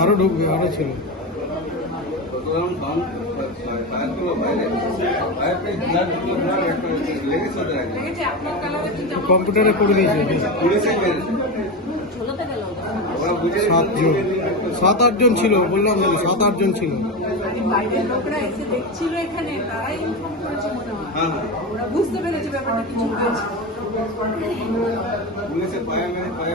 আরও ঢুকবে আরও ছিল বাইরে পেয়ে ব্লাড লেগেছে ওদের আগে কম্পিউটারে করে দিয়েছে। সাতজন সাত আটজন ছিল বললাম সাত আটজন ছিল। বাইরের লোকরা এসে দেখছিল এখানে তারাই ইনফর্ম করেছে মনে হয়। ওরা বুঝতে পেরেছে ব্যাপারটা কিছু হয়েছে পুলিশে পায়ে মেরে পায়ে